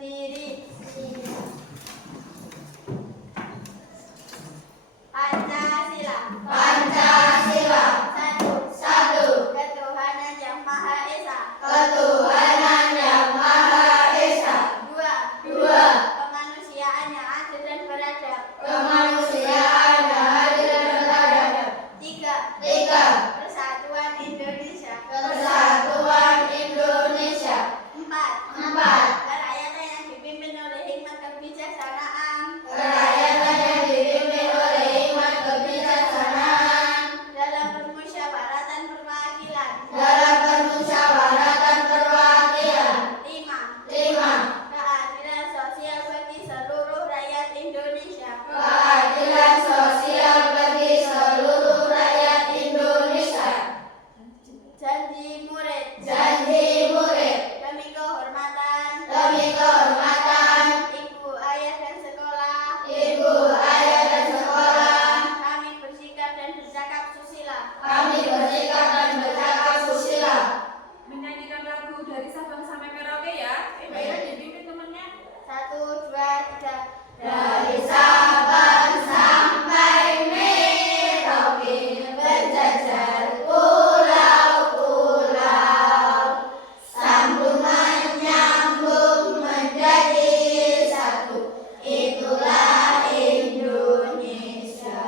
berdiri. Pancasila. Pancasila. Satu. Ketuhanan yang Maha Esa. Ketuhanan yang Maha Esa. Dua. Kemanusiaan yang adil dan beradab. Kemanusiaan yang adil dan beradab. Tiga. Persatuan Indonesia. Persatuan Indonesia. Empat. Kerakyatan yang dipimpin oleh hikmat kebijaksanaan. Kerakyatan yang dipimpin oleh hikmat kebijaksanaan. Dalam permusyawaratan perwakilan. Dalam permusyawaratan perwakilan. Lima. Keadilan sosial bagi seluruh rakyat Indonesia. Keadilan sosial bagi seluruh rakyat Indonesia. Janji murid. Demi kehormatan. Ibu, ayah, dan sekolah. Kami bersikap dan bercakap susila. Menyanyikan lagu dari Sabang sampai Merauke ya. Mbak Ira dipimpin temennya. 1, 2, 3. Dari Sabang sampai Merauke berjajar pulau-pulau, sambungan nyambung menjadi satu. Itulah Indonesia.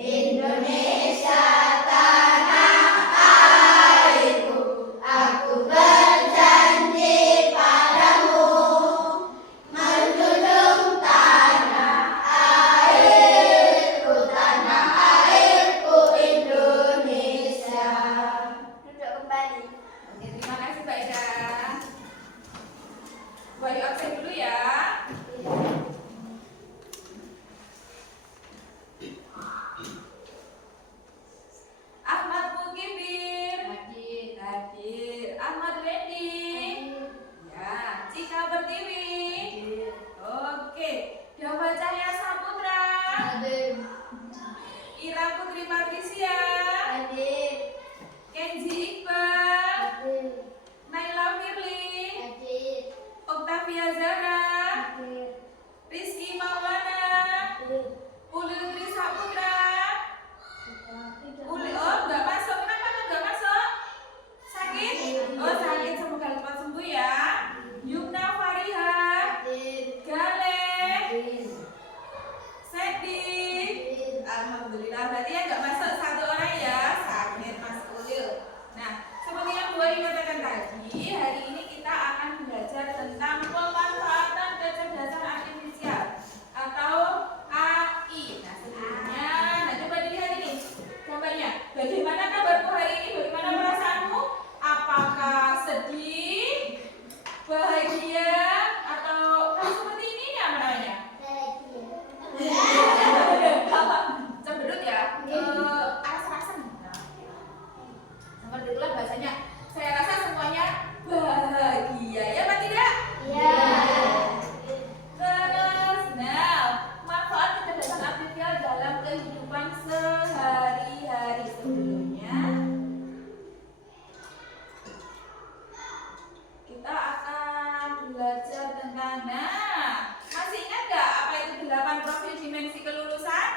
Indonesia tanah airku, aku berjanji padamu, menjunjung tanah airku Indonesia. Duduk kembali. Oke, terima kasih Mbak Ira. Buat absen dulu ya. Ahmad Mukibir. Hadir. Ahmad Rendi. Ya, Cika Pertiwi. Oke. Dawa Cahya Saputra. Ira Putri Patricia. Kenzi Iqbal. Naila Firly. Octavia Zara. Rizky Maulana. Uli Utri Saputra. Uli, oh nggak masuk. Kenapa tuh nggak masuk? Sakit? Oh sakit, semoga cepat sembuh ya. Yumna Fariha. Gale. Sandy. Alhamdulillah, berarti ya nggak masuk satu orang ya. Sakit Mas Ulil. Nah, seperti yang Bu Ari katakan tadi, hari ini kita akan belajar tentang pemanfaatan kecerdasan artifisial atau AI. Nah, sebelumnya, coba dilihat ini gambarnya. Bagaimana kabarmu hari ini? Bagaimana perasaanmu? Apakah sedih, bahagia, atau seperti ini ya namanya? Cemberut ya? Aras-arasan. Nah, seperti itulah bahasanya. Saya rasa semuanya bahagia, ya Pak tidak? Terus, nah, manfaat kecerdasan artifisial dalam kehidupan sehari-hari. Sebelumnya kita akan belajar tentang, nah, masih ingat nggak apa itu 8 profil dimensi kelulusan?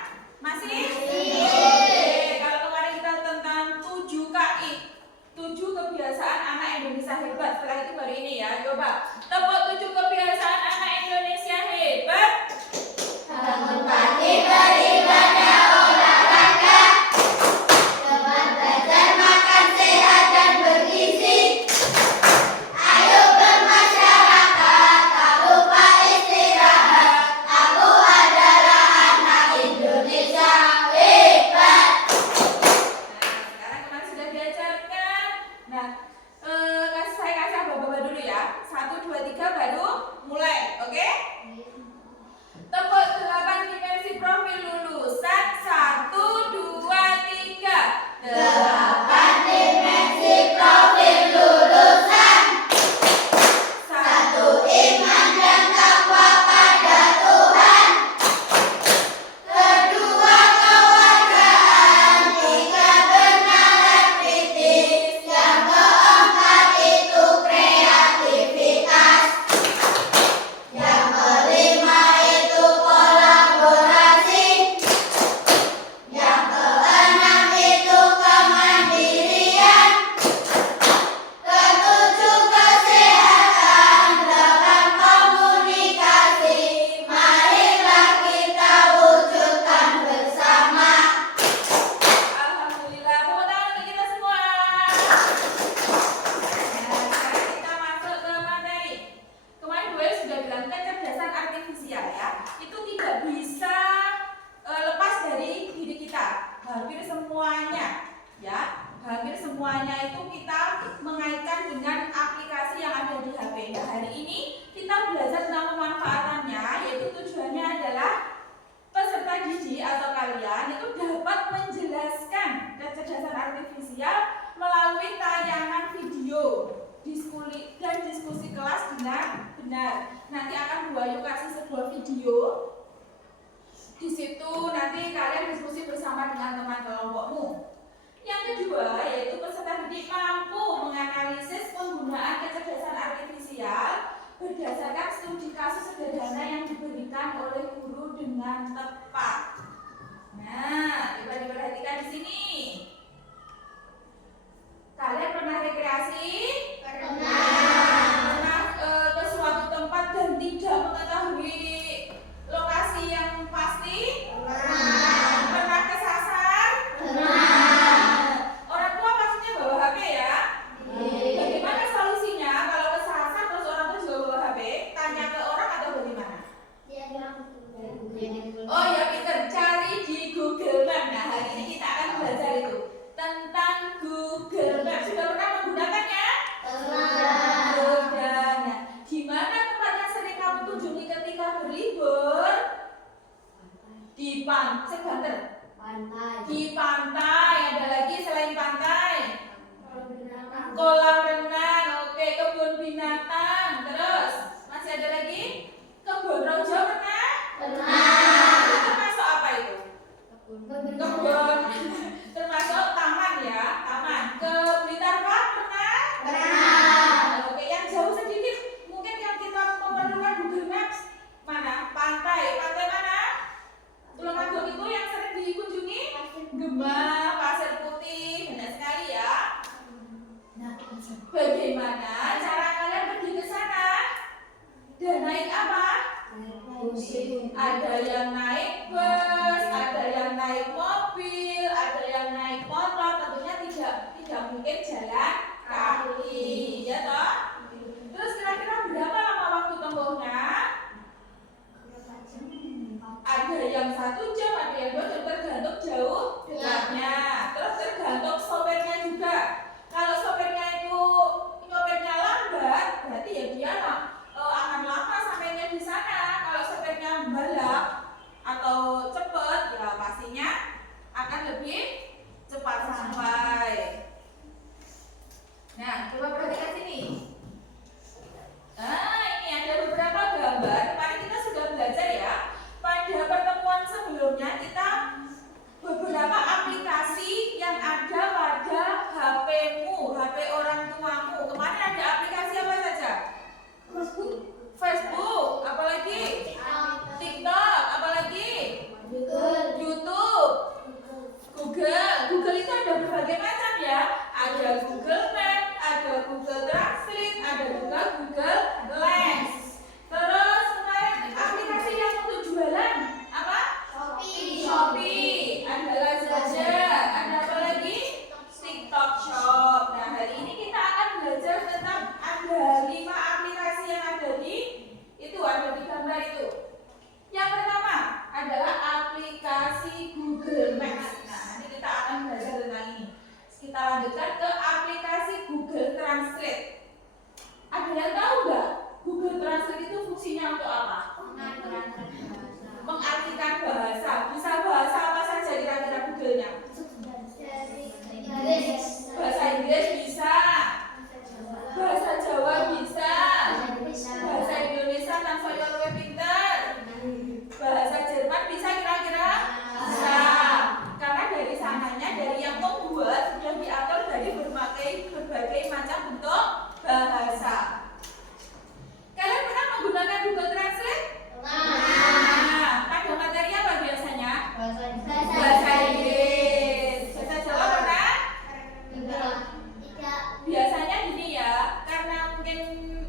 Masih? Oke, kalau kemarin kita tentang 7 KI, 7 kebiasaan anak Indonesia hebat. Setelah itu baru ini ya, coba tepuk 7 kebiasaan anak Indonesia hebat. Bangun pagi beribadah olahraga, cepat belajar makan sehat dan bergizi. Ayo bermasyarakat, tak lupa istirahat. Aku adalah anak Indonesia hebat. Nah, sekarang kemarin sudah diajarkan. Nah, saya kasih bapak-bapak dulu ya. 1, 2, 3 baru semuanya itu kita mengaitkan dengan aplikasi yang ada di HP. Nah, hari ini kita belajar tentang pemanfaatannya, yaitu tujuannya adalah peserta didik atau kalian itu dapat menjelaskan kecerdasan artifisial melalui tayangan video dan diskusi kelas dengan benar. Nanti akan Bu Ayu kasih sebuah video. Di situ nanti kalian diskusi bersama dengan teman kelompokmu. Yang kedua yaitu peserta didik mampu menganalisis penggunaan kecerdasan artifisial berdasarkan studi kasus sederhana yang diberikan oleh guru dengan tepat. Nah, coba diperhatikan di sini. Kalian pernah rekreasi? Pernah ke suatu tempat dan tidak mengetahui lokasi yang pasti? Pernah kesasar? Orang tua pastinya bawa HP ya? Bagaimana solusinya kalau kesasar terus orang tua juga bawa HP? Tanya ke orang atau bagaimana? Oh ya pinter, cari di Google Maps. Nah, hari ini kita akan belajar itu tentang Google Maps. Sudah pernah menggunakannya? Sudah. Nah, di mana tempat yang sering kamu kunjungi ketika berlibur? Di pantai. Di pantai. Ada lagi selain pantai? Kolam renang. Oke, kebun binatang. Terus masih ada lagi? Kebun rojo pernah? Itu termasuk apa itu? Kebun. Termasuk taman ya, taman. Ke Blitar Park pernah? Oke, yang jauh sedikit mungkin yang kita memerlukan Google Maps mana? Pantai. Pantai mana? Tulungagung itu yang sering dikunjungi? Gembah, Pasir Putih, benar sekali ya. Bagaimana cara kalian pergi ke sana? Dan naik apa? Ada yang naik bus, ada yang naik mobil, ada yang naik motor. Tentunya tidak mungkin jalan kaki, ya toh? Terus kira-kira berapa lama waktu tempuhnya? Ada yang 1 jam, ada yang 2 jam, tergantung jauh dekatnya. Terus tergantung sopirnya juga. Kalau sopirnya itu nyopirnya lambat, berarti ya dia akan lama sampainya di sana. Kalau sopirnya balap atau cepat, ya pastinya akan lebih cepat sampai. Nah, coba perhatikan sini. Nah, ini ada beberapa gambar. Kemarin kita sudah belajar ya. Pada pertemuan sebelumnya kita beberapa aplikasi yang ada pada HP-mu, HP orang tuamu. Kemarin ada aplikasi apa saja? Facebook, apalagi? TikTok, apalagi? YouTube, Google itu ada berbagai macam ya. Ada Google Maps, ada Google Translate, ada juga Google Lens. Terus kemarin aplikasi yang untuk jualan apa? Shopee, ada Lazada, ada apa lagi? TikTok Shop. Nah, hari ini kita akan belajar tentang ada 5 aplikasi yang ada di gambar itu. Yang pertama adalah aplikasi Google Maps. Nah, nanti kita akan belajar tentang ini. Kita lanjutkan ke aplikasi Google Translate. Ada yang tahu nggak Google Translate itu fungsinya untuk apa? Mengartikan bahasa. Bisa bahasa apa saja kira-kira Google-nya? Bahasa Inggris bisa, bahasa Jawa bisa, bahasa Indonesia tanpa luwe pinter, bahasa Jerman bisa kira-kira? Bisa. Karena dari sananya, dari yang membuat sudah diatur dari berbagai macam bentuk bahasa. Kalian pernah menggunakan Google Translate? Nah, pada materi apa biasanya? Bahasa Inggris. Bahasa Jawa pernah? Biasanya gini ya, karena mungkin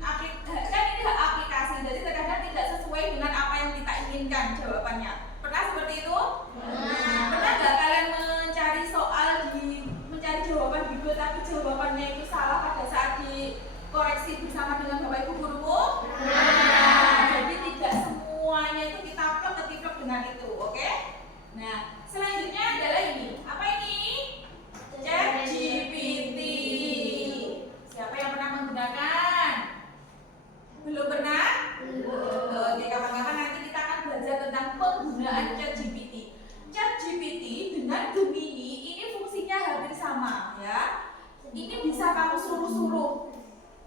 kan ini aplikasi, jadi terkadang tidak sesuai dengan apa yang kita inginkan jawabannya. Pernah seperti itu? Pernah nggak kalian mencari jawaban di Google tapi jawabannya itu salah pada saat dikoreksi bersama dengan bapak ibu gurumu? Jadi tidak semuanya itu kita ketik dengan itu, oke? Nah, selanjutnya adalah ini. Apa ini? ChatGPT. bisa kamu suruh-suruh.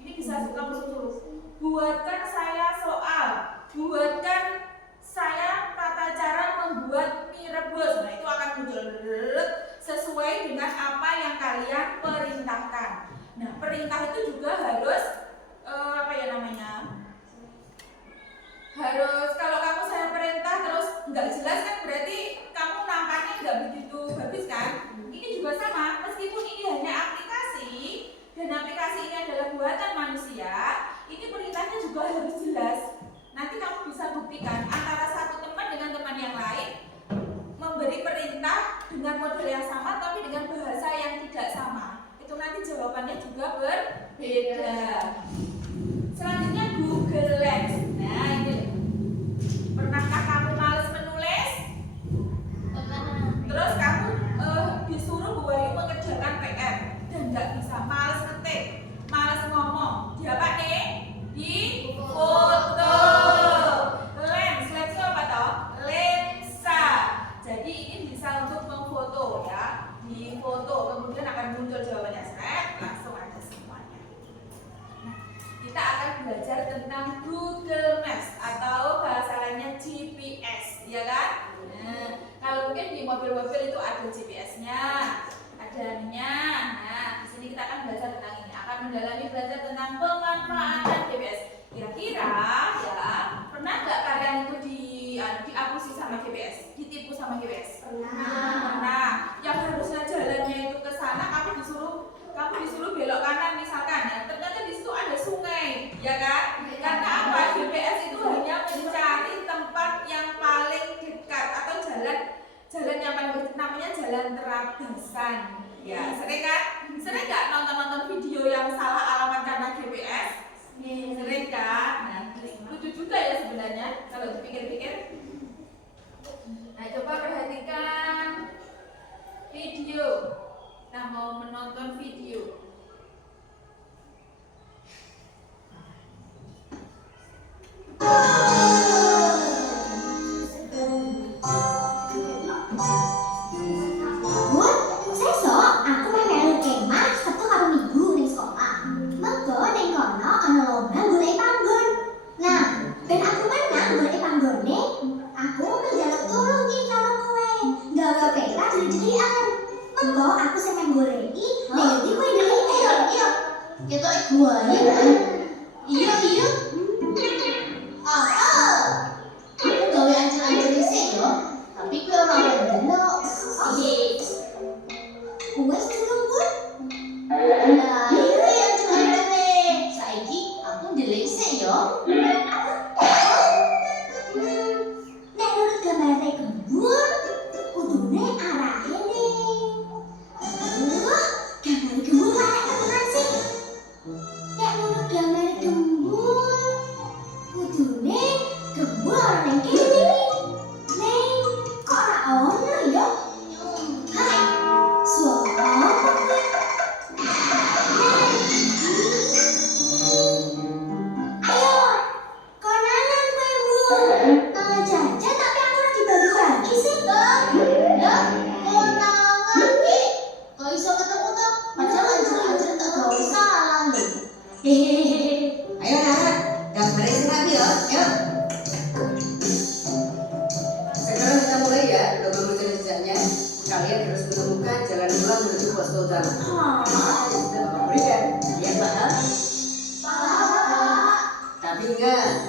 Ini bisa kamu suruh. Buatkan saya soal. Buatkan saya tata cara membuat mie rebus. Nah, itu akan muncul sesuai dengan apa yang kalian perintahkan. Nah, perintah itu juga harus harus kalau kamu saya perintah terus nggak jelas kan berarti kamu nampaknya nggak begitu bagus kan? Ini juga sama, meskipun ini hanya aplikasi dan aplikasi ini adalah buatan manusia, ini perintahnya juga harus jelas. Nanti kamu bisa buktikan antara satu teman dengan teman yang lain memberi perintah dengan model yang sama tapi dengan bahasa yang tidak sama. Itu nanti jawabannya juga berbeda. Selanjutnya Google Lens. Nah, ini pernahkah kamu males menulis? Terus kamu disuruh Bu Wahyu mengerjakan PR dan nggak bisa, males ngetik, males ngomong. Di apa nih? Di foto. Lens itu apa toh? Lensa. Jadi ini bisa untuk memfoto ya. Di foto kemudian akan muncul jawabannya. Langsung aja semuanya. Nah, kita akan belajar tentang Google Maps atau bahasa lainnya GPS, ya kan? Nah, kalau mungkin di mobil-mobil itu ada GPS-nya, ada ininya. Nah, di sini kita akan belajar tentang ini, akan mendalami belajar tentang pemanfaatan GPS. Kira-kira ya, pernah nggak kalian itu diapusi sama GPS, ditipu sama GPS? Pernah. Yang harusnya jalannya itu ke sana, kamu disuruh belok kanan misalkan ya. Ternyata di situ ada sungai, ya kan? Karena apa? GPS itu hanya mencari tempat yang paling dekat atau jalan yang paling dekat, namanya jalan terabasan. Ya, sering kan? Sering nggak nonton video yang salah alamat karena GPS? Sering kan? Nah, lucu juga ya sebenarnya kalau dipikir-pikir. Nah, coba perhatikan video. Kita mau menonton video.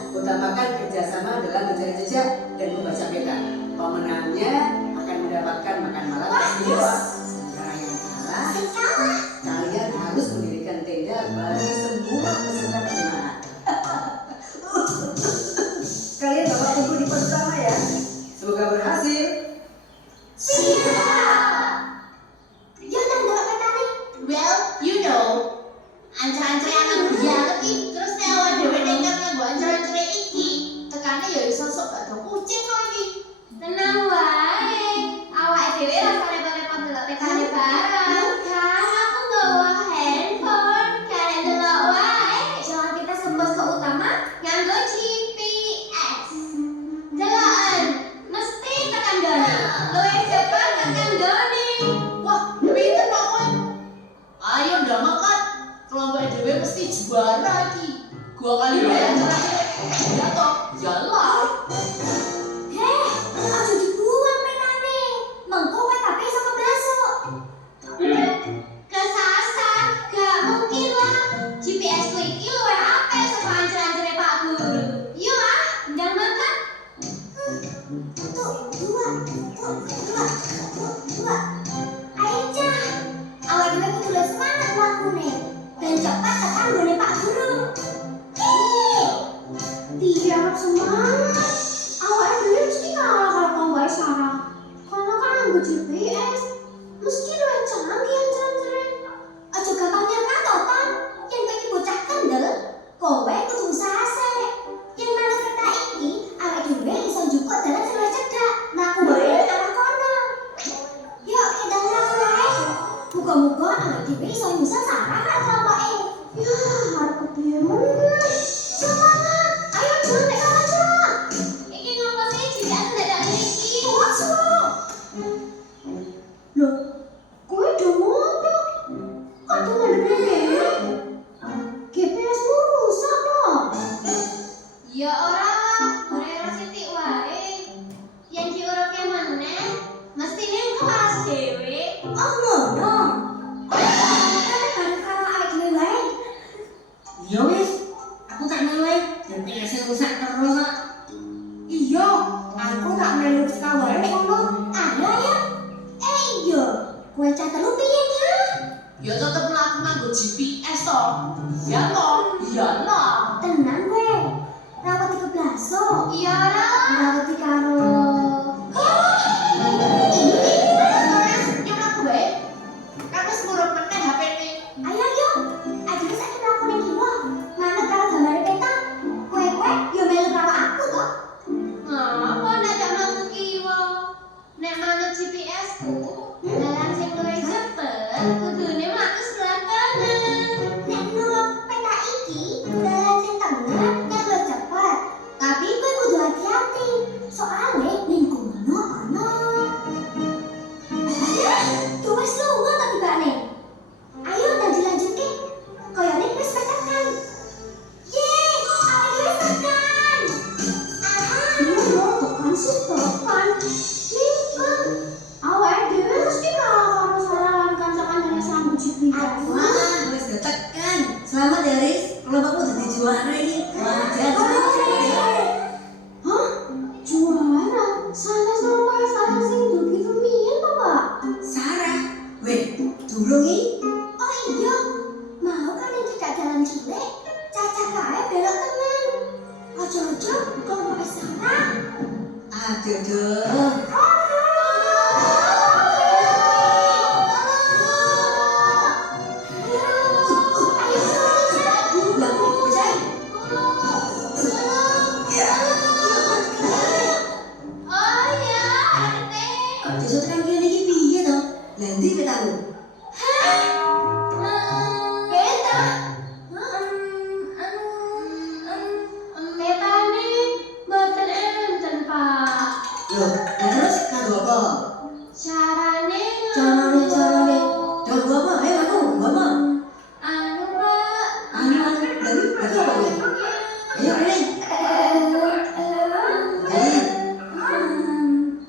Utamakan kerjasama dalam mencari jejak dan membaca peta. Pemenangnya akan mendapatkan makan malam istimewa. Sementara yang kalah, kalian harus mendirikan tenda bagi semua peserta penerimaan. Kalian bawa kumpul di pos utama ya. Semoga berhasil. Siap. Yo nang delok petane. Well, you know. Ancar-ancar yang aku dianggap iki terus nek awak dhewe nekat nganggo ancar-ancar iki, tekane ya iso sok gak do kucing kok iki. Tenang wae. Awake dhewe rasa repot-repot delok petane bareng. Kan aku nggawa handphone, kalian delok wae. Jangan kita sembos ke utama nganggo GPS. Delokan, mesti tekan gone. Luwih cepet tekan gone. Wah, pinter kok kowe. Ayo ndang makan. juara ki. Gua kali bayar terakhir. Ya toh, jalan. Heh, aja dibuang petane. Mengko kowe kabeh iso keblasok. Kesasar, gak mungkin lah. GPS ku iki luwih apik saka ancer-ancere Pak Guru. Iya ah, ndang makan. Tuh, dua. Ayo Cah, awak dhewe kudu luwih semangat lakune. Ben cepat tekan nggone Pak Guru. Biar semangat. Awak dhewe mesti kalah karo Mbak Sarah. Karena kan nganggo GPS. Mesti luwih canggih ancer-ancere. Aja gampang nyerah to, Tan. Yen kowe iki bocah kendel, kowe kudu usaha sik. Yen manut peta iki, awak dhewe iso njupuk dalan sing luwih cedhak. Mlaku wae arah kono. Yuk, kita mlaku wae. Muga-muga awak dhewe iso nyusul Sarah karo kelompoke. Ya, harap kepiye meneh. Semangat. Ayo jontek aja. Iki ngapa sih GPS dadak iki? Masuk. Loh, kowe do ngopo? Kok dengan dhewe? GPS mu rusak kok. Ya ora, ora sithik wae. Yen diuruke meneh, mestine engko waras dhewe. Oh ngono. Kan baru karo awake dhewe wae. Ya wis, aku tak melu GPS rusak terus kok. Iya, aku tak melu sekawae nek ngono. Ayo ya. Iya, kowe cah telu piye ya? Ya tetep mlaku nganggo GPS toh. Ya toh, iyalah. Tenan kowe. Rawati keblaso. Iya ora. Rawati karo Nyala gue. Kan wis murub meneh HP-ne. ayo yuk. Ajine saiki mlaku ning kiwa. Manut karo gambare peta. Kowe yo melu karo aku to. Ngapa dadak mlaku kiwa? Nek manut GPS ku, dalan sing luwih cepet kudune mlaku sebelah kanan. Nek nurut peta iki, dalan sing tengah nek luwih cepet. Tapi kowe kudu hati-hati. Soale ning kono ana. Tuh wis lunga ta tibane. Ayo tak dilanjutke. Koyone wis tekan. Yeay, awake dhewe tekan. Aha. Iya, tekan sih tekan. Linkan. Awake dhewe mesti kalah karo sarawan kanca-kancane sambut GPS. Wah, wis tekan. Selamat ya, Riz. Kelompokmu jadi juara ini. Wah, Hah? Juara? Sana sama Sarah sing dugi kemiyen to, Pak? Sarah. Weh, durung iki. Oh iya, mau kan yang tidak jalan cilik, caca kae belok tenan. Ojo-ojo kelompok Sarah. Aduh. Ayo semangat. Lah, bocah. Ya. Oh iya, ate. Kok desa tekan kene iki piye to? Lah ndi petamu? Peta. Petane mboten enten, Pak. Loh, lah terus kanggo apa? Carane Carane. Dong gua apa? Ayo aku, gua apa? anu, Pak. Anu, lagi apa ini? Ayo, Rene.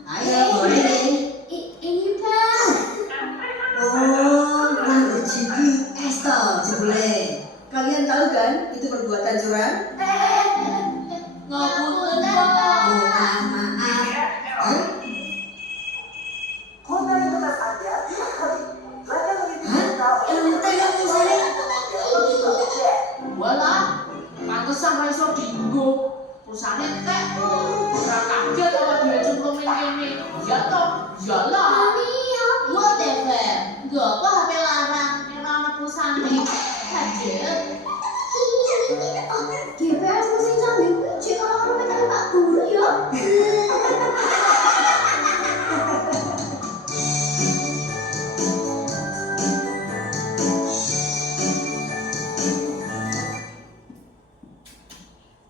Ayo, boleh nih. Ini Pak. Oh, nganggo GPS toh, jebule. Kalian tahu kan itu perbuatan curang? Ngapunten, Pak. Oh, maaf. Hah? Hah? Ente yang misalnya? Walah, pantesan ra iso dienggo. Pulsane tek. Ora kaget apa dhewe cemplung ning kene. Ya toh, iyalah. Whatever. Nggo apa HP larang nek ora ana pulsane. Hadir. GPS mesti canggih kunci kalau peta Pak Guru ya.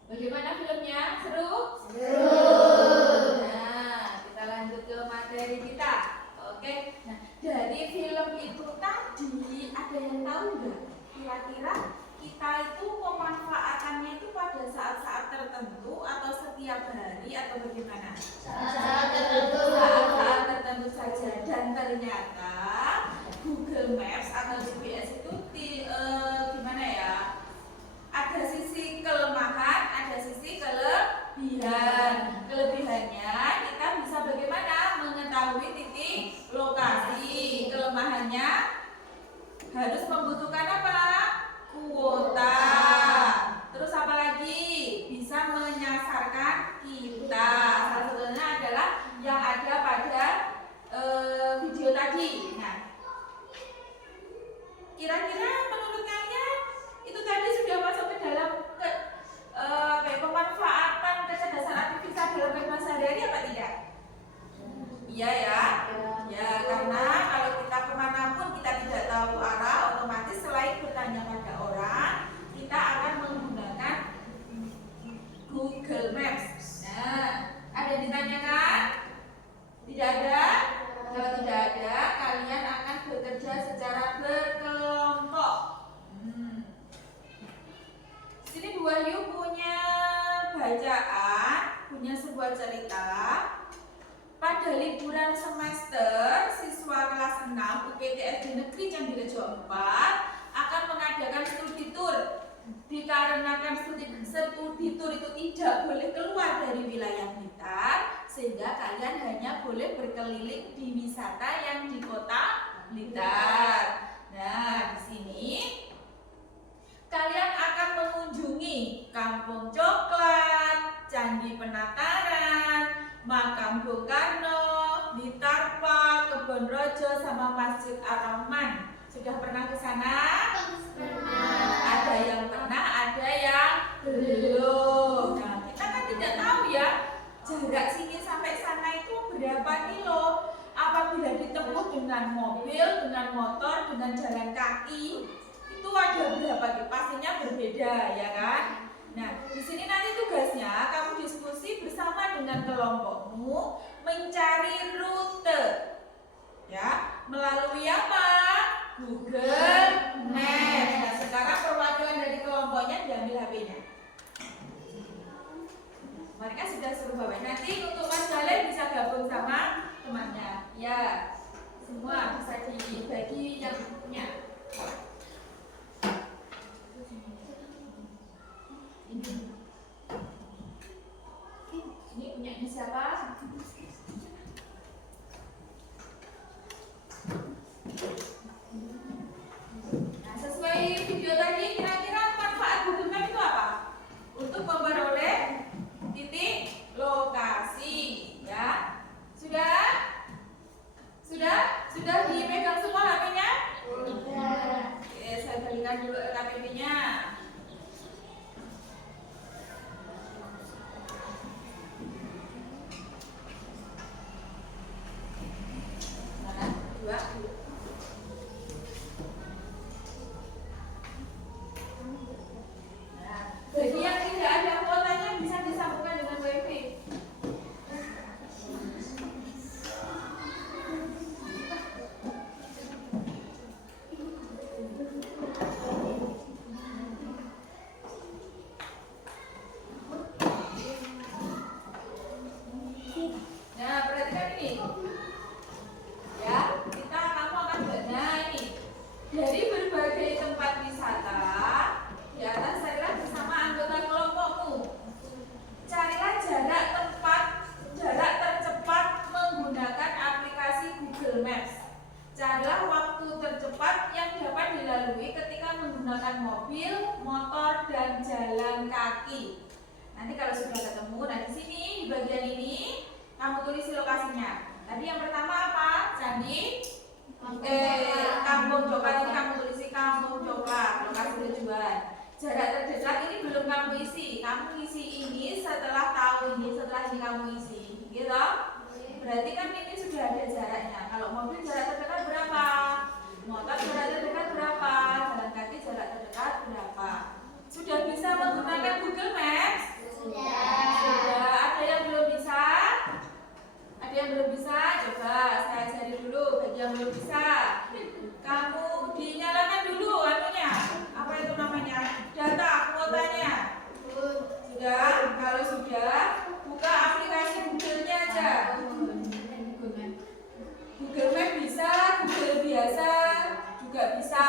Bagaimana filmnya? Seru? Nah, kita lanjut ke materi kita. Oke. Nah, dari film itu tadi ada yang tahu nggak? Kira-kira sebuah cerita. Pada liburan semester, siswa kelas 6 UPT SD Negeri Candirejo 4 akan mengadakan studi tour. Dikarenakan studi tour itu tidak boleh keluar dari wilayah Blitar, sehingga kalian hanya boleh berkeliling di wisata yang di kota Blitar. Nah, di sini kalian akan mengunjungi Kampung Coklat, Candi Penataran, Makam Bung Karno, Blitar Park, Kebon Rojo, sama Masjid Ar-Rahman. Sudah pernah ke sana? Ada yang pernah, ada yang belum. Nah, kita kan tidak tahu ya jarak sini sampai sana itu berapa kilo. Apabila ditempuh dengan mobil, dengan motor, dengan jalan kaki, itu ada berapa? Pastinya berbeda, ya kan? Nah, di sini nanti tugasnya kamu diskusi bersama dengan kelompokmu mencari rute, ya, melalui apa? Google Maps. Nah, sekarang perwakilan dari kelompoknya diambil HP-nya. Mereka sudah suruh bawa. Nanti untuk Mas Galen bisa gabung sama temannya. Ya, semua bisa dibagi yang punya. Ini punyanya siapa? Nah, sesuai video tadi, kira-kira manfaat Google Maps itu apa? Untuk memperoleh titik lokasi, ya. Sudah dipegang semua HP-nya? Oke, saya balikan dulu KTP-nya. Bagi yang tidak ada kuotanya bisa disambungkan dengan WiFi. Nah, perhatikan ini. Ya, kamu akan ini dari berbagai tempat wisata. Di atas saya bersama anggota kelompokmu. Carilah jarak tercepat menggunakan aplikasi Google Maps. Carilah waktu tercepat yang dapat dilalui ketika menggunakan mobil, motor, dan jalan kaki. Nanti kalau sudah ketemu, nah di sini di bagian ini kamu tulisi lokasinya. Tadi yang pertama apa? Candi Kampung Coklat, ini kamu tulisi Kampung Coklat, lokasi tujuan. Jarak terdekat ini belum kamu isi. Kamu isi ini setelah tahu ini, setelah ini kamu isi, gitu? Berarti kan ini sudah ada jaraknya. Kalau mobil jarak terdekat berapa? Motor jarak terdekat berapa? Jalan kaki jarak terdekat berapa? Sudah bisa menggunakan Google Maps? Sudah. Ada yang belum bisa? Ada yang belum bisa? Coba saya ajari dulu bagi yang belum bisa. Kamu dinyalakan dulu anunya. Apa itu namanya? Data kuotanya. Sudah? Kalau sudah, buka aplikasi Google-nya aja. Google Maps bisa, Google biasa juga bisa.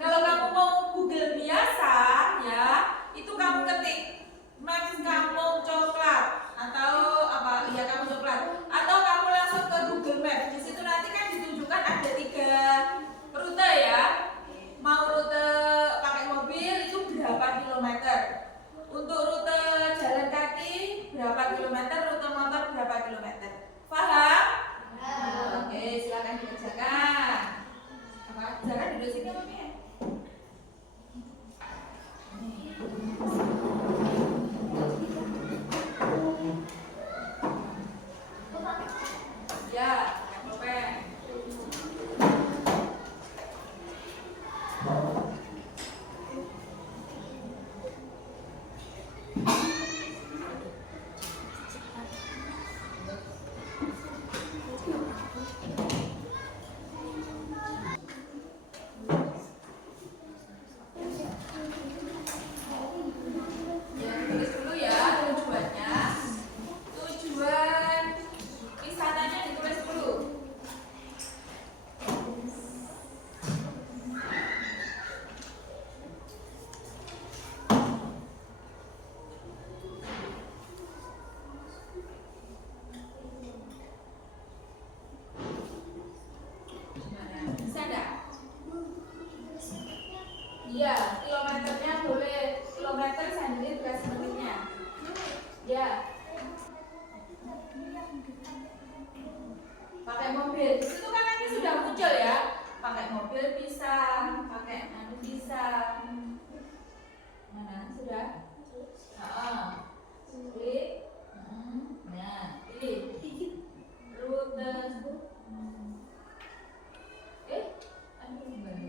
Kalau kamu mau Google biasa, ya, itu kamu ketik Maps Kampung Coklat atau apa? Iya, Kampung Coklat. Atau kamu langsung ke Google Maps. Di situ nanti kan ditunjukkan ada 3 rute ya. Mau rute pakai mobil itu berapa kilometer? Untuk rute jalan kaki berapa kilometer? Rute motor berapa kilometer? Paham? Oke, silakan dikerjakan. Apa? Jarak duduk sini apa ya? Ya, topeng. kilometernya boleh kilometer, sendiri dikasih menitnya. Ya. Pakai mobil, di situ kan nanti sudah muncul ya. Pakai mobil bisa, pakai bisa. Mana sudah? Klik. Nah, pilih rute. Kembali.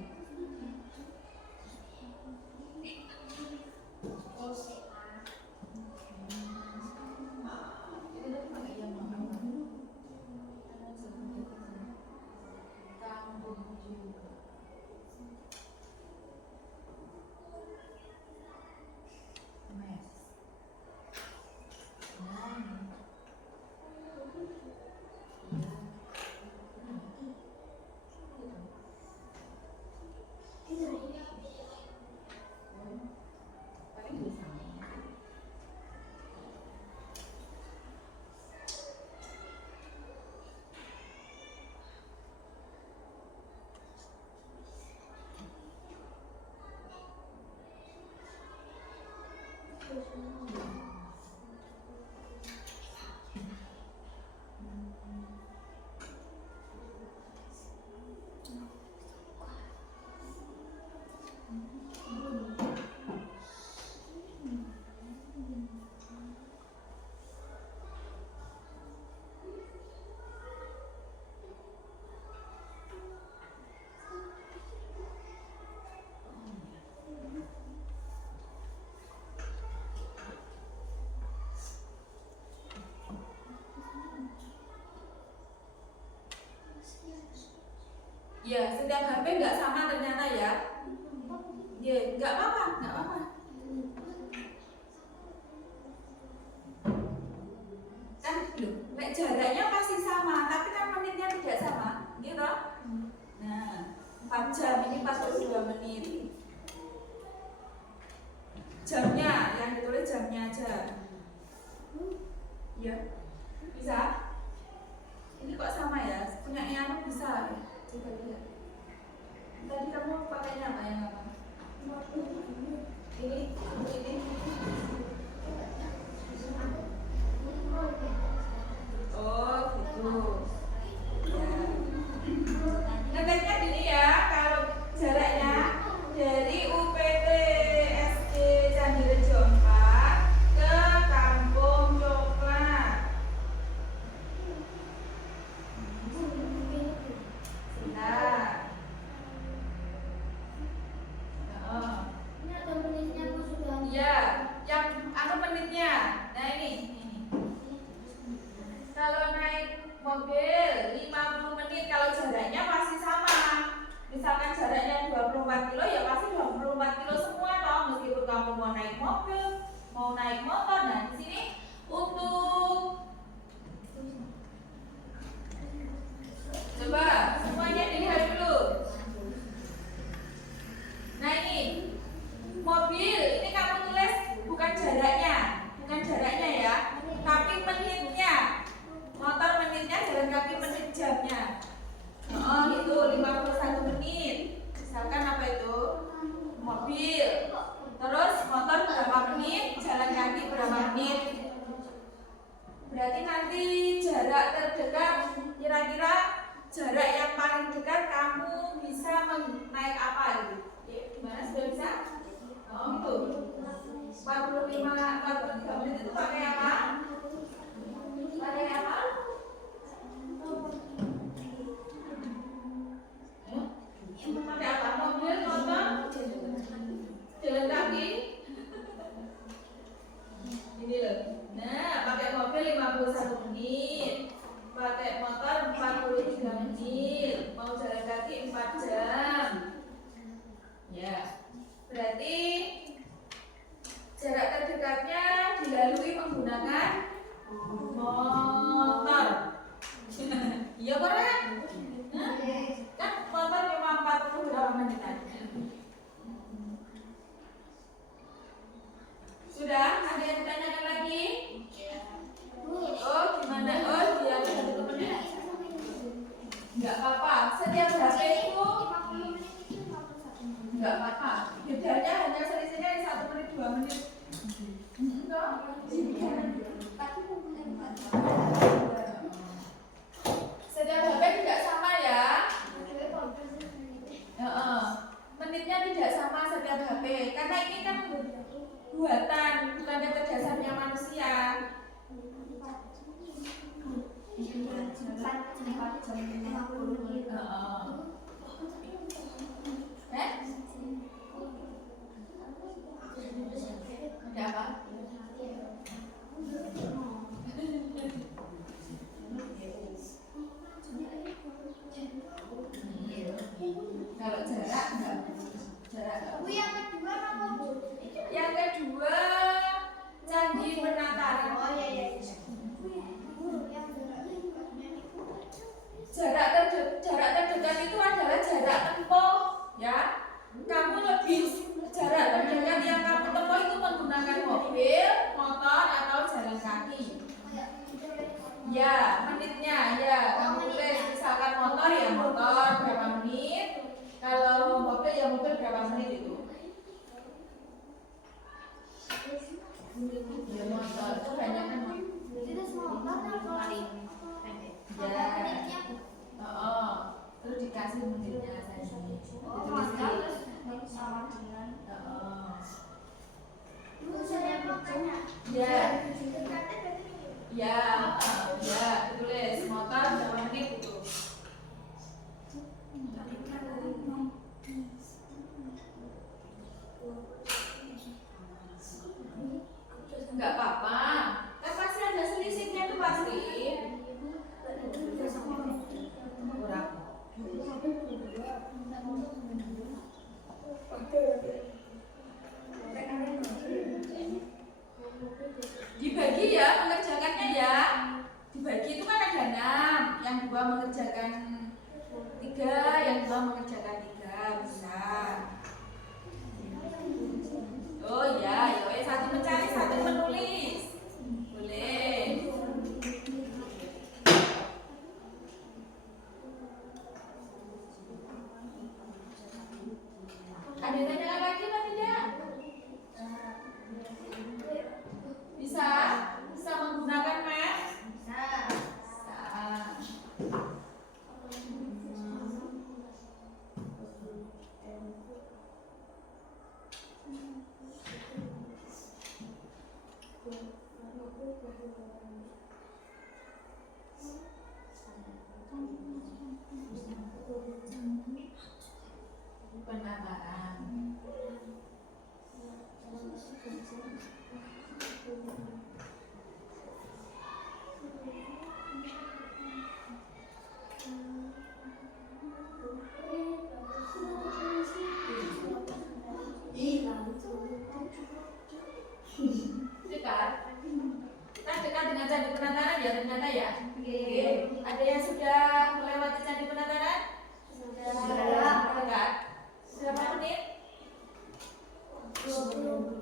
Ya, setiap HP nggak sama ternyata ya. Ya, nggak apa-apa, nggak apa-apa. Kan, loh, jaraknya pasti sama, tapi kan menitnya tidak sama, gitu. Nah, 4 jam ini 42 menit. Jamnya, yang ditulis jamnya aja. Ya, bisa. Ini kok sama ya? Punya yang bisa ya? Coba lihat. Tadi kamu pakainya apa yang apa? Ini. Oh, gitu. Ya. Ngeceknya gini ya, kalau jaraknya dari UPT SD Candirejo 4 ke Kampung Coklat. Sebentar. Ini ada menitnya Bu sudah. Iya, yang anu menitnya. Nah ini. Kalau naik mobil 50 menit, kalau jaraknya pasti sama. Misalkan jaraknya 24 kilo, ya pasti 24 kilo semua toh. Meskipun kamu mau naik mobil, mau naik motor. Nah di sini untuk coba semuanya dilihat dulu. Nah ini mobil, ini kamu tulis bukan jaraknya ya, tapi menitnya. Motor menitnya, jalan kaki menit, jamnya. Oh itu 51 menit. Misalkan apa itu? Mobil. Terus motor berapa menit, jalan kaki berapa menit. Berarti nanti jarak terdekat, kira-kira jarak yang paling dekat kamu bisa naik apa itu? Gimana, sudah bisa? Oh gitu. 43 menit itu pakai apa? Pakai apa? Pakai apa? Mobil, motor, jalan kaki. Ini loh. Nah, pakai mobil 51 menit, pakai motor 43 menit, mau jalan kaki 4 jam. Ya, berarti jarak terdekatnya dilalui menggunakan motor. Iya kan? Kan motor cuma 40 berapa menitan? Sudah? Ada yang ditanyakan lagi? Oh gimana? Oh dia ada 1 menit. Enggak apa-apa. Setiap HP itu enggak apa-apa. Bedanya 2 menit. Enggak. Setiap HP tidak sama ya. Menitnya tidak sama setiap HP karena ini kan buatan, bukan kecerdasannya manusia. Ada apa? Kalau jarak enggak? Jarak. Yang kedua apa, Bu? Yang kedua Candi Penataran. Oh iya. Jarak terdekat itu adalah jarak tempuh, ya. Kamu lebih jarak terdekat yang kamu tempuh itu menggunakan mobil, motor atau jalan kaki. Ya, menitnya ya. Kamu tulis misalkan motor ya motor berapa menit. Kalau mobil ya mobil berapa menit itu. Ya motor itu banyak kan. Ya. Terus dikasih menitnya saya sini. Ya, ditulis motor berapa menit itu. Enggak apa-apa. Kan pasti ada selisihnya itu pasti. Kurang. Dibagi ya mengerjakannya ya. Dibagi itu kan ada 6. Yang 2 mengerjakan 3, yang 2 mengerjakan 3 bisa. Oh iya, ya satu mencari, satu menulis. Boleh. Ada yang tanya lagi atau tidak? Bisa? Bisa menggunakan map? Bisa. Penataan. Dekat dengan Candi Penataran ya ternyata ya. Ada yang sudah melewati Candi Penataran? Sudah. Dekat. Berapa menit? 20.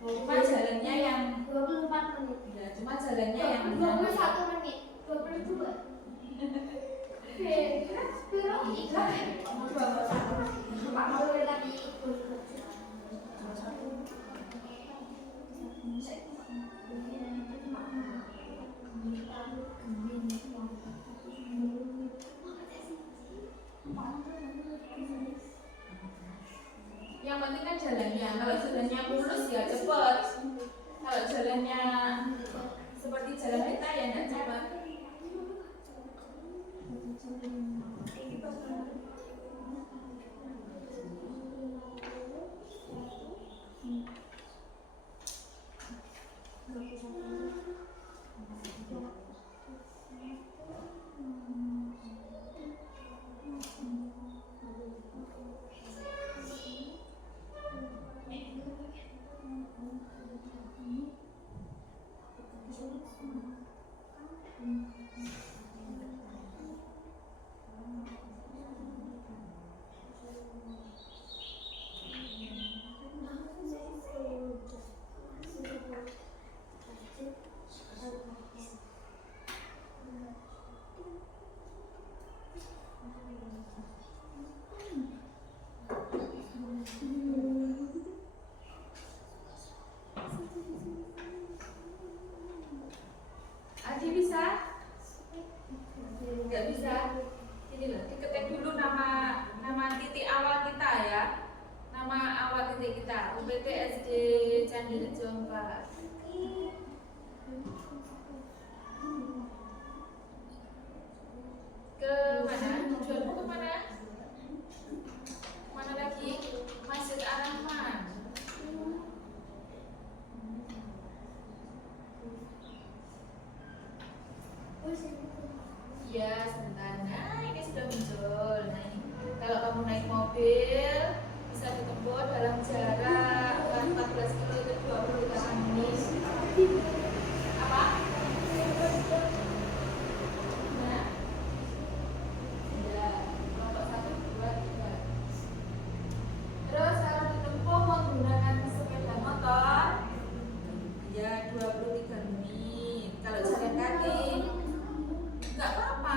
Cuma jalannya yang 24 menit. ya, cuma jalannya yang 21 menit. 22. Yang penting kan jalannya. Kalau jalannya mulus ya cepet. Kalau jalannya seperti jalan kita ya nggak cepat. Nama awal titik kita UPT SD Candirejo 4. Ke mana? Tujuanmu ke mana? Mana lagi? Masjid Ar-Rahman. Ya, sebentar. Nah, ini sudah muncul. Nah, ini. Kalau kamu naik mobil bisa ditempuh dalam jarak 14 km itu 23 menit. Apa? Nah. Ya, kelompok 1, 2, 3. Terus kalau ditempuh menggunakan sepeda motor ya 23 menit. Kalau jalan kaki enggak apa-apa.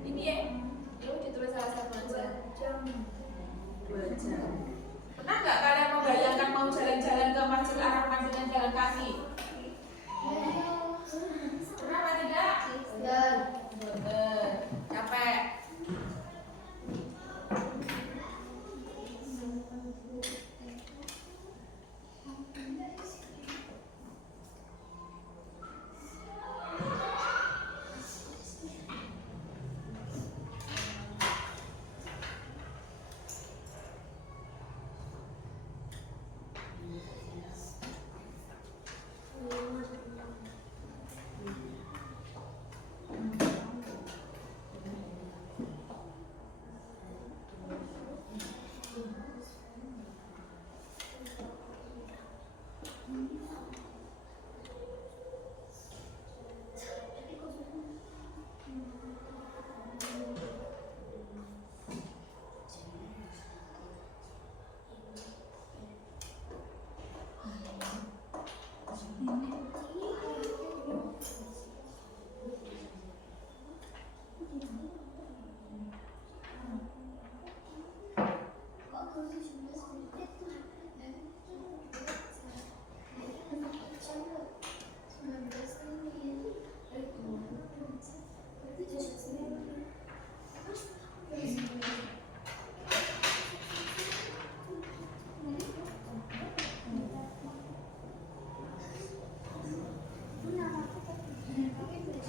Ini ya. Lu ditulis salah satu aja. 2 jam. Pernah nggak kalian membayangkan mau jalan-jalan ke Masjid Ar-Rahman dengan jalan kaki? Pernah apa tidak? Bener. Capek.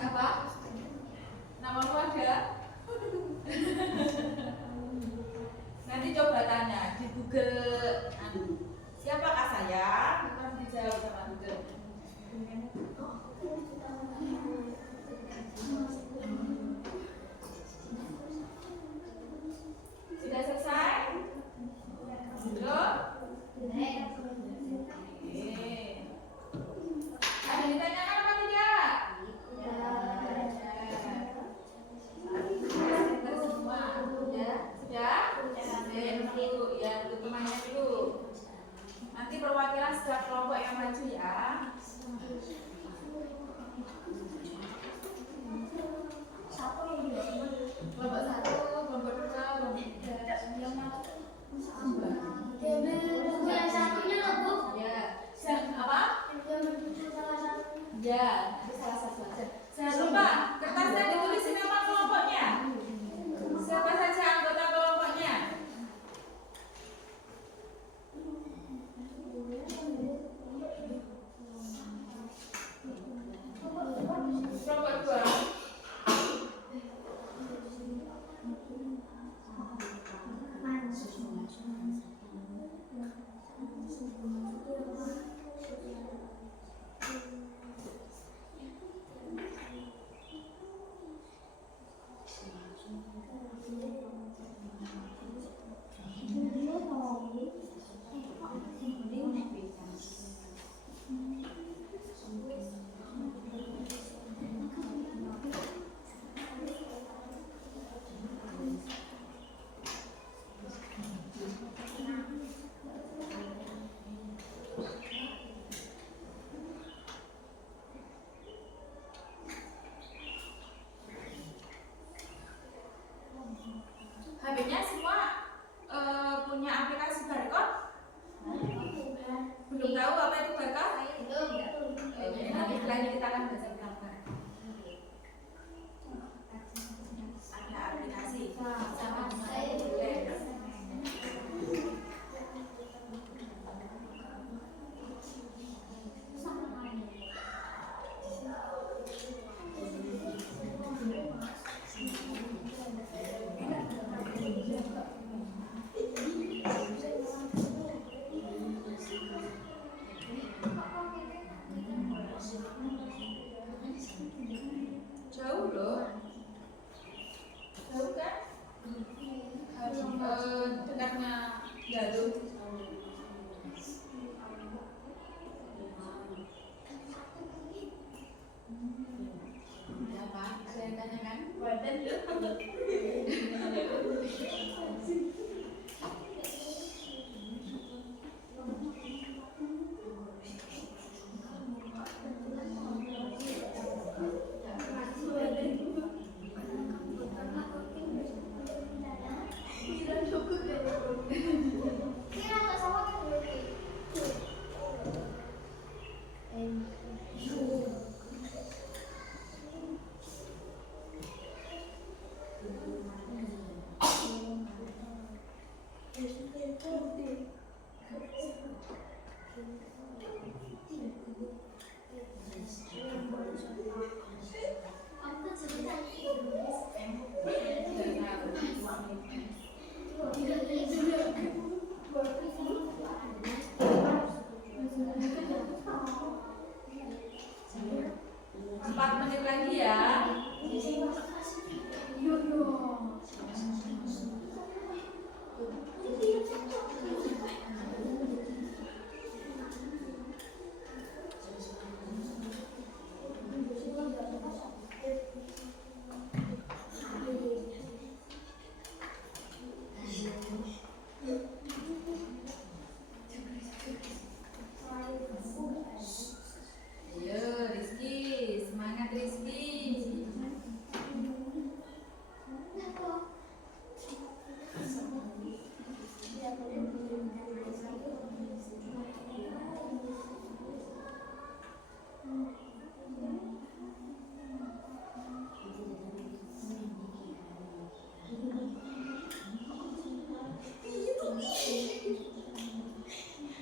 Apa? Namamu ada? Nanti coba tanya di Google. Siapakah saya? Kita dijawab sama Google. Sudah selesai? Belum? Oke. Ada yang ditanyakan apa tidak? Semua ya sudah. Dulu ya, duduk temannya dulu. Nanti perwakilan setiap kelompok yang maju ya. Kelompok 1, kelompok 2, kelompok 3. Yang satunya loh, Bu. Ya. Apa? Ya, nanti salah satu aja. Jangan lupa kertasnya ditulisin nama kelompoknya. Siapa saja anggota kelompoknya? Aku cerita Empat menit lagi ya. Ayo Rizky, semangat Rizky.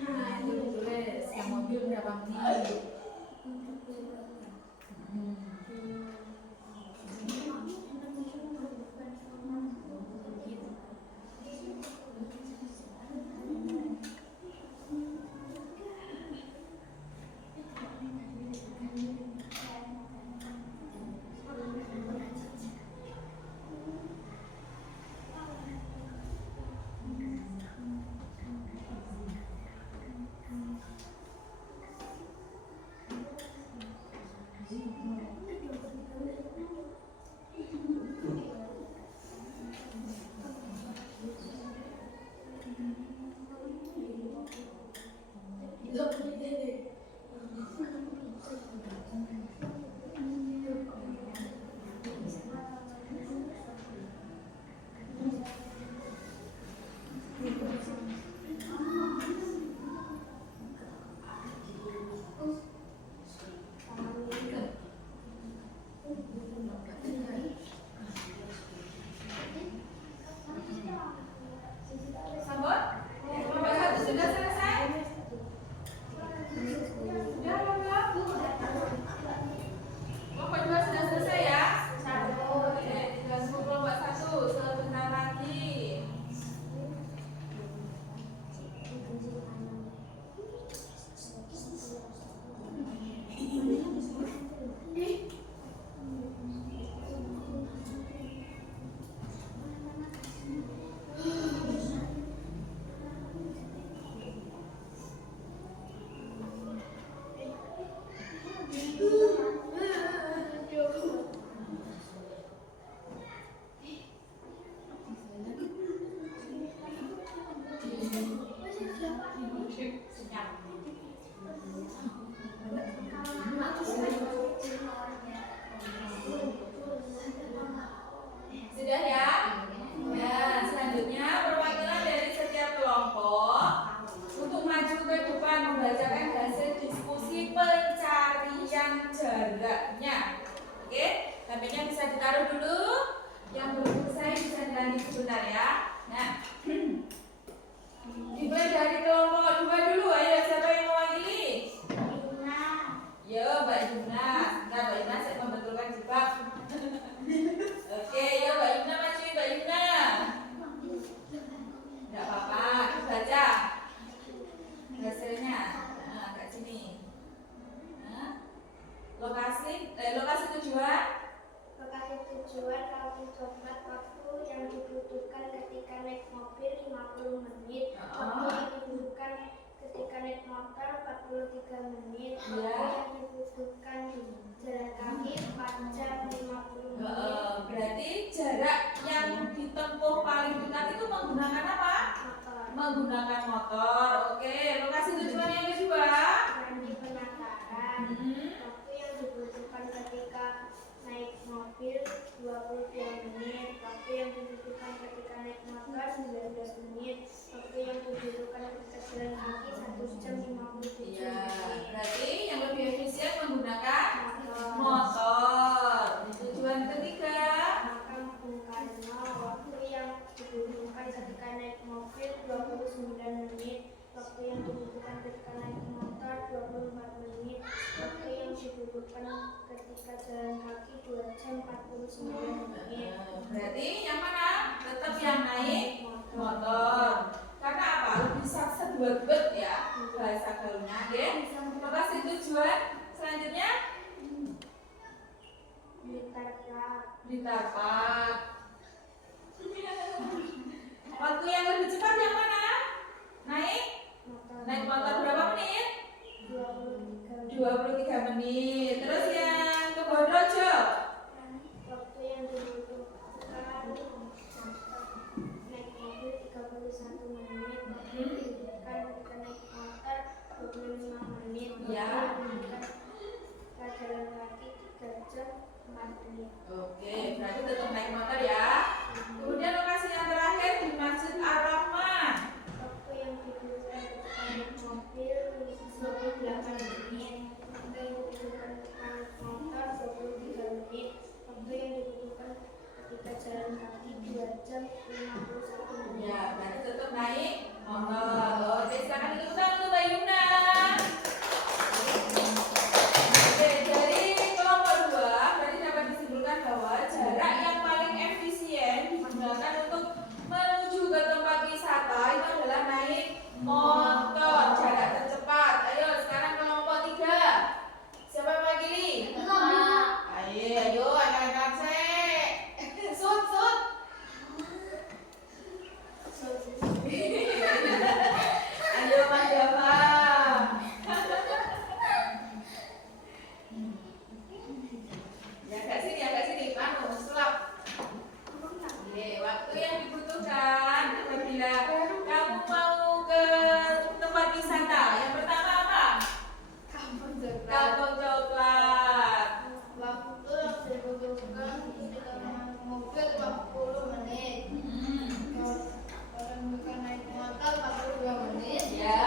Nah, itu ditulis yang mobil berapa menit. Sambut? Nomor 1 sudah selesai? Sudah belum? Nomor 2 sudah selesai ya? Oke, tinggal 10 kelompok 1 sebentar lagi. Sudah ya? Nah, selanjutnya perwakilan dari setiap kelompok untuk maju ke depan membacakan hasil diskusi pencarian jaraknya. Oke, HP-nya bisa ditaruh dulu. Yang belum selesai bisa dilanjut sebentar ya. Nah, dimulai dari kelompok 2 dulu. Ayo, siapa yang mewakili? Yo, Mbak Yuna. Nah, Mbak Yuna saya membetulkan jebak. Oke, ya Mbak Yuna maju, Mbak Yuna. Enggak apa-apa, baca hasilnya. Nah, kayak sini. Nah, lokasi tujuan. Lokasi tujuan kampung coklat, waktu yang dibutuhkan ketika naik mobil 50 menit, waktu yang dibutuhkan ketika naik motor 43 menit, waktu yang dibutuhkan jalan kaki 4 jam 50 menit. Berarti jarak yang ditempuh paling dekat itu menggunakan apa? Motor. Menggunakan motor. Oke, lokasi tujuan yang kedua. Mandi penataran. Waktu yang dibutuhkan ketika naik mobil 22 menit, waktu yang dibutuhkan ketika naik motor 19 menit, waktu yang dibutuhkan ketika jalan kaki 1 jam 57 Iya, menit. berarti yang lebih efisien menggunakan Motor. motor. Tujuan ketiga. Makam Bung Karno, waktu yang dibutuhkan ketika naik mobil 29 menit, Waktu yang dibutuhkan ketika naik motor 24 menit. Waktu yang dibutuhkan ketika jalan kaki 2 jam 49 menit. Berarti yang mana? Tetap yang naik motor. Karena apa? Lebih sebet ya bahasa gaulnya. Oke. Lokasi tujuan selanjutnya Blitar Park. Waktu yang lebih cepat yang mana? Naik motor berapa menit? 23 menit. Terus yang ke Bodrojo. Waktu yang dibutuhkan naik mobil 31 menit. Waktu yang dibutuhkan ketika naik motor 25 menit. Waktu Ya. yang dibutuhkan ketika jalan kaki 3 jam 4 menit. Oke, berarti tetap naik motor ya. Kemudian lokasi yang terakhir di Masjid Ar-Rahman. Waktu yang dibutuhkan ketika naik mobil 28 menit. Waktu yang dibutuhkan ketika naik motor 23 menit. Waktu yang dibutuhkan ketika jalan kaki 2 jam 51 menit. Ya, berarti tetap naik motor. Oke, silakan tepuk tangan untuk Mbak Yuna. Oke, dari kelompok 2 berarti dapat disimpulkan bahwa jarak yang paling efisien digunakan untuk menuju ke tempat wisata itu adalah naik motor. Jarak tercepat. Ayo, sekarang kelompok 3. Siapa yang mewakili? Ayo, anak-anak saya. Sud. Ayo, Mas Java. Ya, agak sini. Anu, sulap. Oke, waktu yang dibutuhkan apabila kamu mau ke tempat wisata. Yang pertama apa? Kampung Coklat. Waktu yang dibutuhkan ketika naik mobil 50 menit. Kalau bukan naik motor 42 menit. Ya.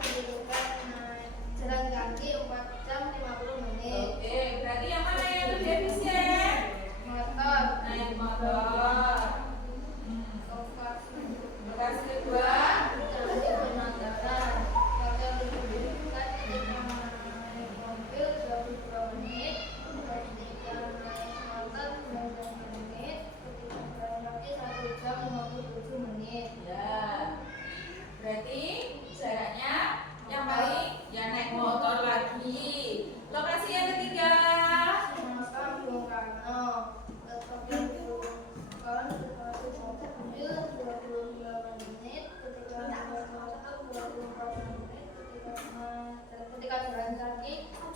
Dibutuhkan naik jalan kaki 4 jam 50 menit. Oke, berarti yang mana yang lebih efisien? Motor. Naik motor. Lokasi kedua. Jadi penandaran. Waktu yang dibutuhkan ketika naik mobil 22 menit. Ketika naik motor 19 menit. Ketika jalan kaki 1 jam 57 menit. Ya. Berarti jaraknya yang paling ya naik motor lagi. Lokasi yang ketiga. Makan Bung Karno. Tetap yang dibutuhkan ketika mobil 22 menit. Ketika naik motor 24 menit. Ketika jalan kaki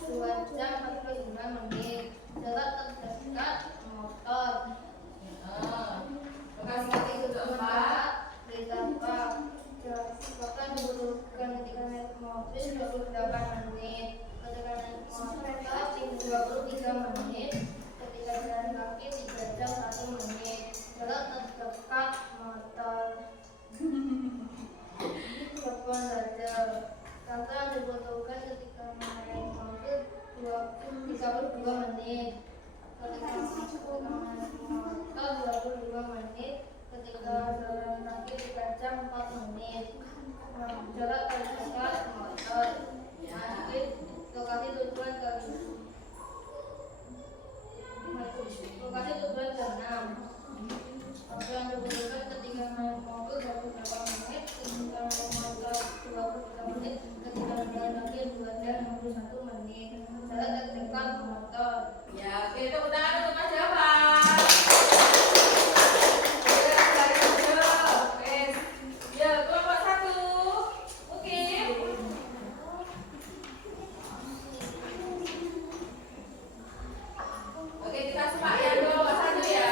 2 jam 49 menit. Jarak terdekat motor. Lokasi keempat. Berapa? Bahkan dibutuhkan ketika naik mobil 28 menit. Ketika naik motor 23 menit. Ketika jalan kaki 3 jam 1 menit. Jarak terdekat motor. Telepon saja. Kata yang dibutuhkan ketika naik mobil 32 menit. Ketika naik motor 22 menit. Ketika jalan kaki 3 jam 4 menit. Jarak terdekat motor. Lanjut lokasi tujuan ke lokasi tujuan ke 6. Waktu yang dibutuhkan ketika naik mobil 28 menit. Ketika naik motor 23 menit. Ketika jalan kaki 2 jam 51 menit. Jarak terdekat motor. Ya, oke, tepuk tangan untuk Mas Java. Ya, kelompok 1. Oke. Oke, kita semak yang kelompok 1 ya.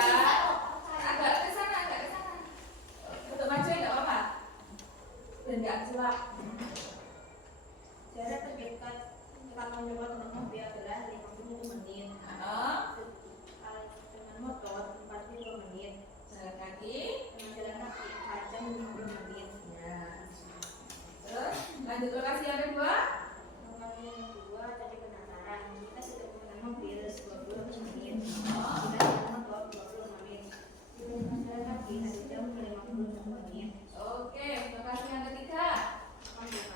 Agak ke sana. Untuk maju enggak apa-apa. Dan enggak sulap. Jarak terdekat kita mencoba dengan mobil adalah 50 menit. Dengan motor 40 menit. Jalan kaki. Dengan jalan kaki 4 jam 50 menit. Ya. Terus lanjut lokasi yang kedua. Lokasi yang kedua tadi penataran. Kita sudah menggunakan mobil 20 menit. Kita dengan motor 20 menit. Kita dengan jalan kaki 1 jam 50 menit. Oke, lokasi yang ketiga. Makan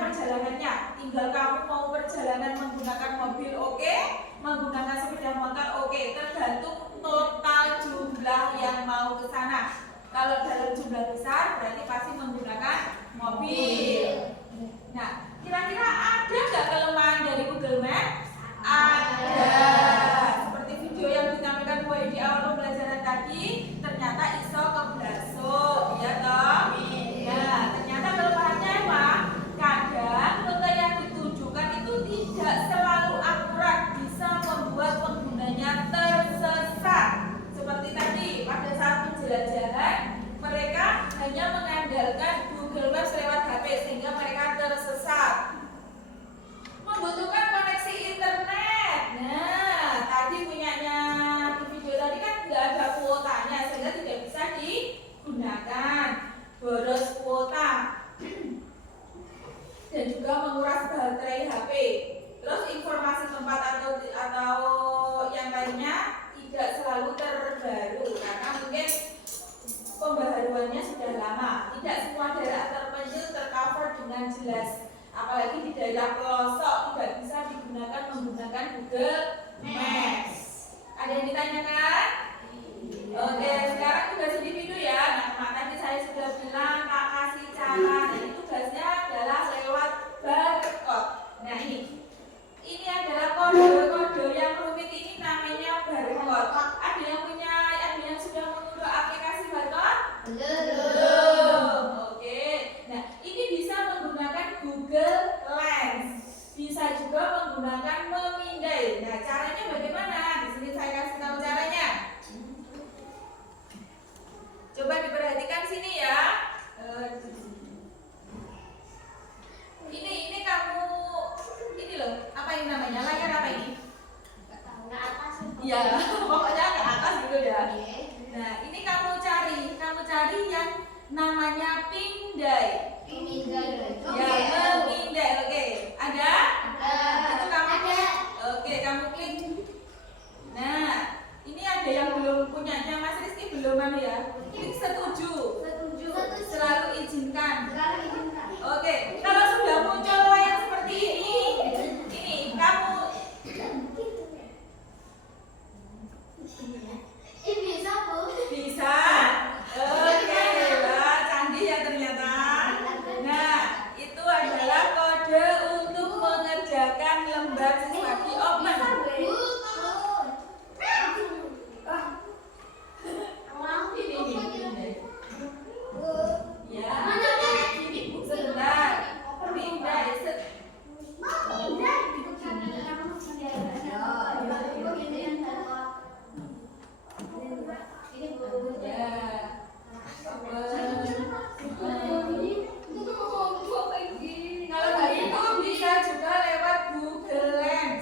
perjalanannya. Tinggal kamu mau perjalanan menggunakan mobil oke, menggunakan sepeda motor oke, tergantung total jumlah yang mau ke sana. Kalau dalam jumlah besar berarti pasti menggunakan mobil. Nah, kira-kira ada nggak kelemahan dari Google Maps? Ada. Seperti video yang ditampilkan Boy di awal pembelajaran tadi, ternyata iso keblasok, ya toh? Nah, ternyata kelemahannya apa? Kadang rute yang ditunjukkan itu tidak selalu akurat, bisa membuat penggunanya tersesat. Seperti tadi, pada saat penjelajahan, mereka hanya mengandalkan Google Maps lewat HP sehingga mereka tersesat. Membutuhkan koneksi internet. Nah, tadi punyanya di video tadi kan tidak ada kuotanya sehingga tidak bisa digunakan. Boros kuota dan juga menguras baterai HP. Terus informasi tempat atau yang lainnya tidak selalu terbaru karena mungkin pembaharuannya sudah lama. Tidak semua daerah terpencil tercover dengan jelas. Apalagi di daerah pelosok tidak bisa digunakan menggunakan Google Maps. Ada yang ditanyakan? Oke, sekarang tugas individu ya. Nah, tadi saya sudah bilang tak kasih cara. Jadi tugasnya adalah lewat barcode. Nah ini adalah kode-kode yang rumit ini namanya barcode. Ada yang sudah mengunduh aplikasi barcode? Belum. Oke. Nah, ini bisa menggunakan Google Lens. Bisa juga menggunakan memindai. Nah, caranya bagaimana? Di sini saya kasih tahu caranya. Coba diperhatikan sini ya. Ini kamu ini loh, apa ini namanya? Layar apa ini? Iya, pokoknya ke atas gitu ya. Nah, ini kamu cari yang namanya pindai. Ya, memindai. Oke, ada? Itu kamu Oke, kamu klik. Nah, ini ada yang belum punyanya Mas Rizky belum ya? Klik setuju. Selalu izinkan. Oke, kalau sudah muncul layar seperti ini kamu bisa. Oke, wah, canggih ya ternyata. Nah, itu adalah kode untuk mengerjakan lembar siswa di open. Ya. Sebentar. Pindai. Kalau tadi itu bisa juga lewat Google Lens.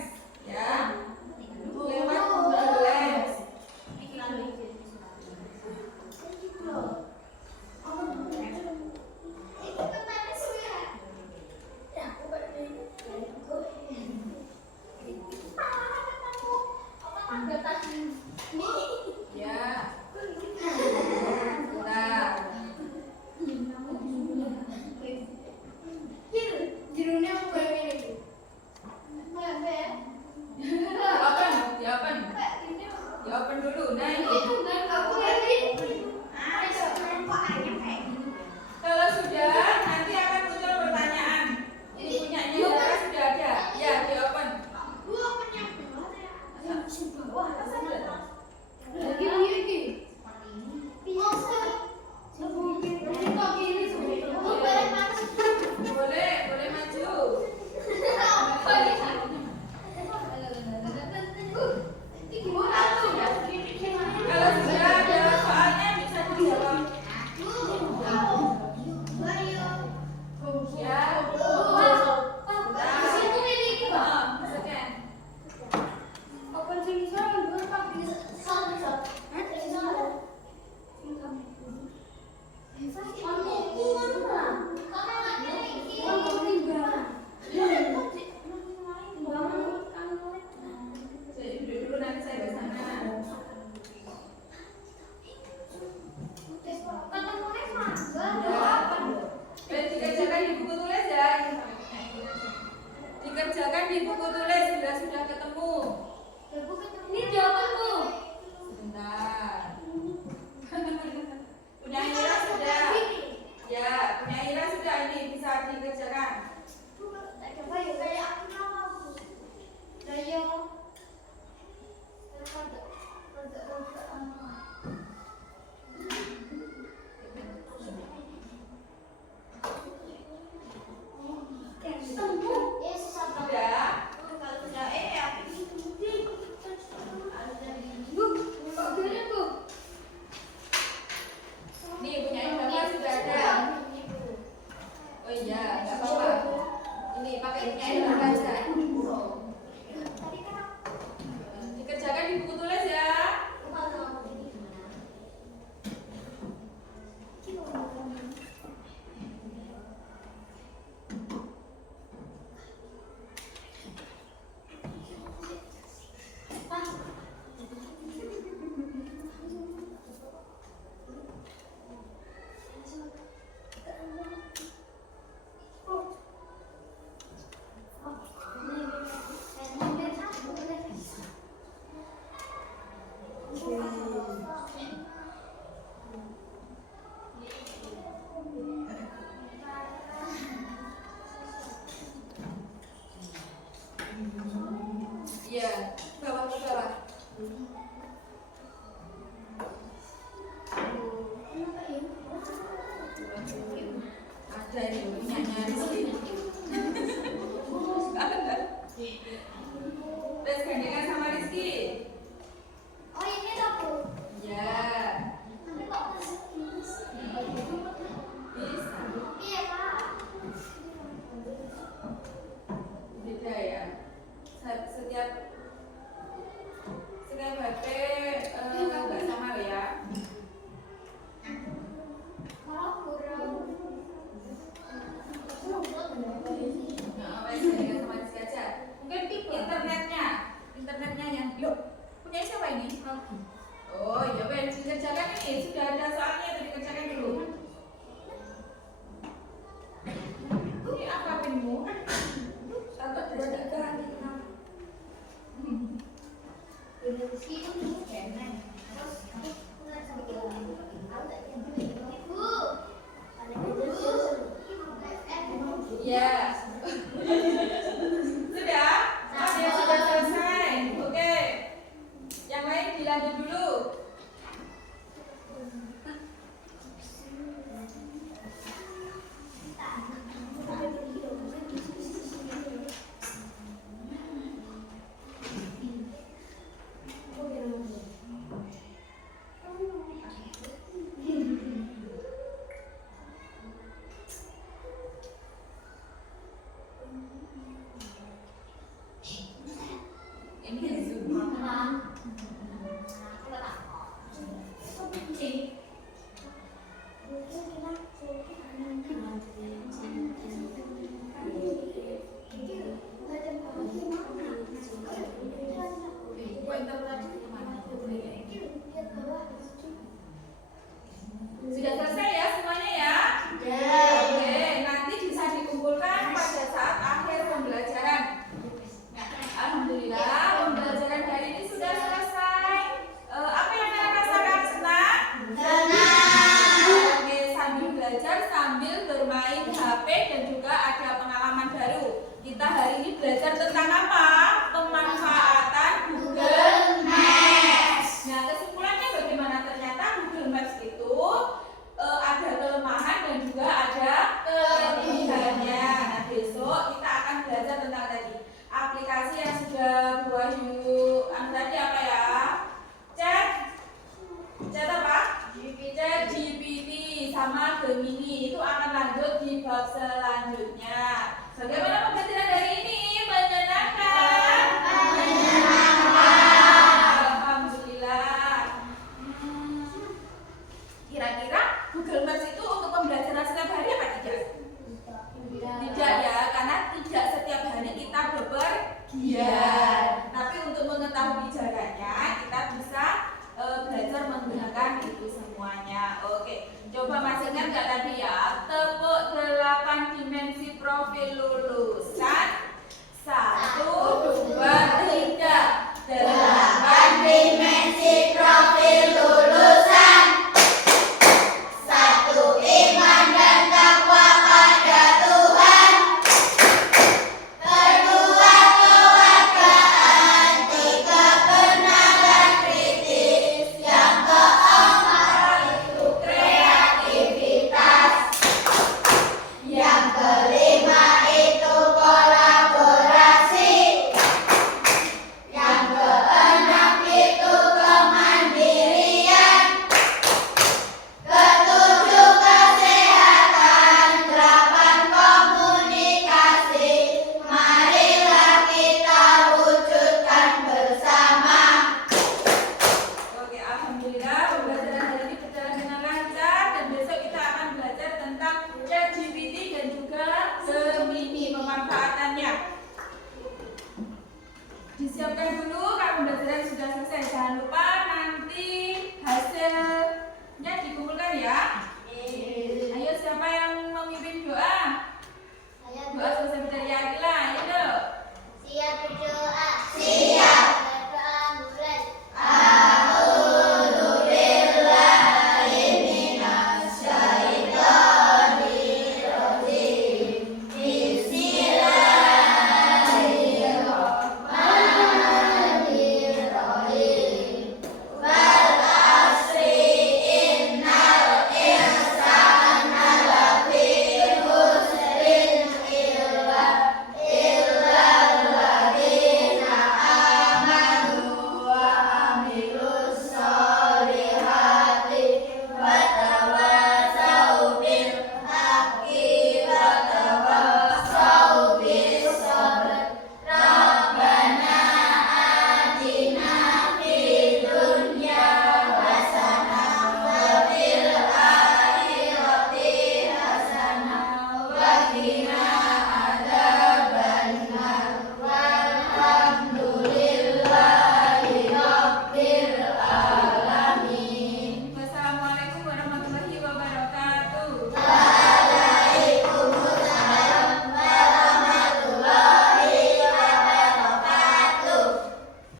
dikerjakan di buku tulis bila sudah ketemu. Ini jawabanku. Sebentar. Punya Ira sudah. Ya, punya Ira sudah, ini bisa dikerjakan. Coba yuk kayak aku nama. Ayo. Sudah. Nih punya Bapak sudah ada. Oh iya, nggak apa-apa. Ini pakai punya Bapak aja. Dikerjakan di buku tulis ya. Iya, bawah ke bawah. Ada ini punyanya Rizky. Ada. Terus gandengan sama Rizky. Oh ini aku. Ya, Tapi kok masih bisa? bisa. Iya Kak. Beda ya. Setiap HP nggak sama loh ya. Malah kurang. Nah, wes gandengan sama Rizky aja. Mungkin internetnya yang loh. Punya siapa ini? Oh ya wes dikerjakan ini sudah ada soalnya itu dikerjakan dulu. Ini apa pinmu? Takut tidak kan? Ya. Sudah? Ada yang sudah selesai. Oke. Yang lain dilanjut dulu. Ini Zoom. Sudah selesai ya semuanya ya? Oke, nanti bisa dikumpulkan pada saat akhir pembelajaran. Alhamdulillah, pembelajaran hari ini sudah selesai. Apa yang kalian rasakan? Senang? Oke, sambil belajar, sambil bermain HP dan juga ada pengalaman baru. Kita hari ini belajar tentang apa? Pemanfaatan Google Maps. Nah, kesimpulannya bagaimana? Ternyata Google Maps itu ada kelemahan dan juga ada kelebihannya. Nah, besok kita akan belajar tentang tadi aplikasi yang sudah buat tadi apa ya? Chat apa? Chat GPT sama Gemini itu akan lanjut di bab selanjutnya. Bagaimana pembelajaran hari ini? Menyenangkan? Alhamdulillah. Kira-kira Google Maps itu untuk pembelajaran setiap hari apa tidak? Tidak ya, karena tidak setiap hari kita bepergian.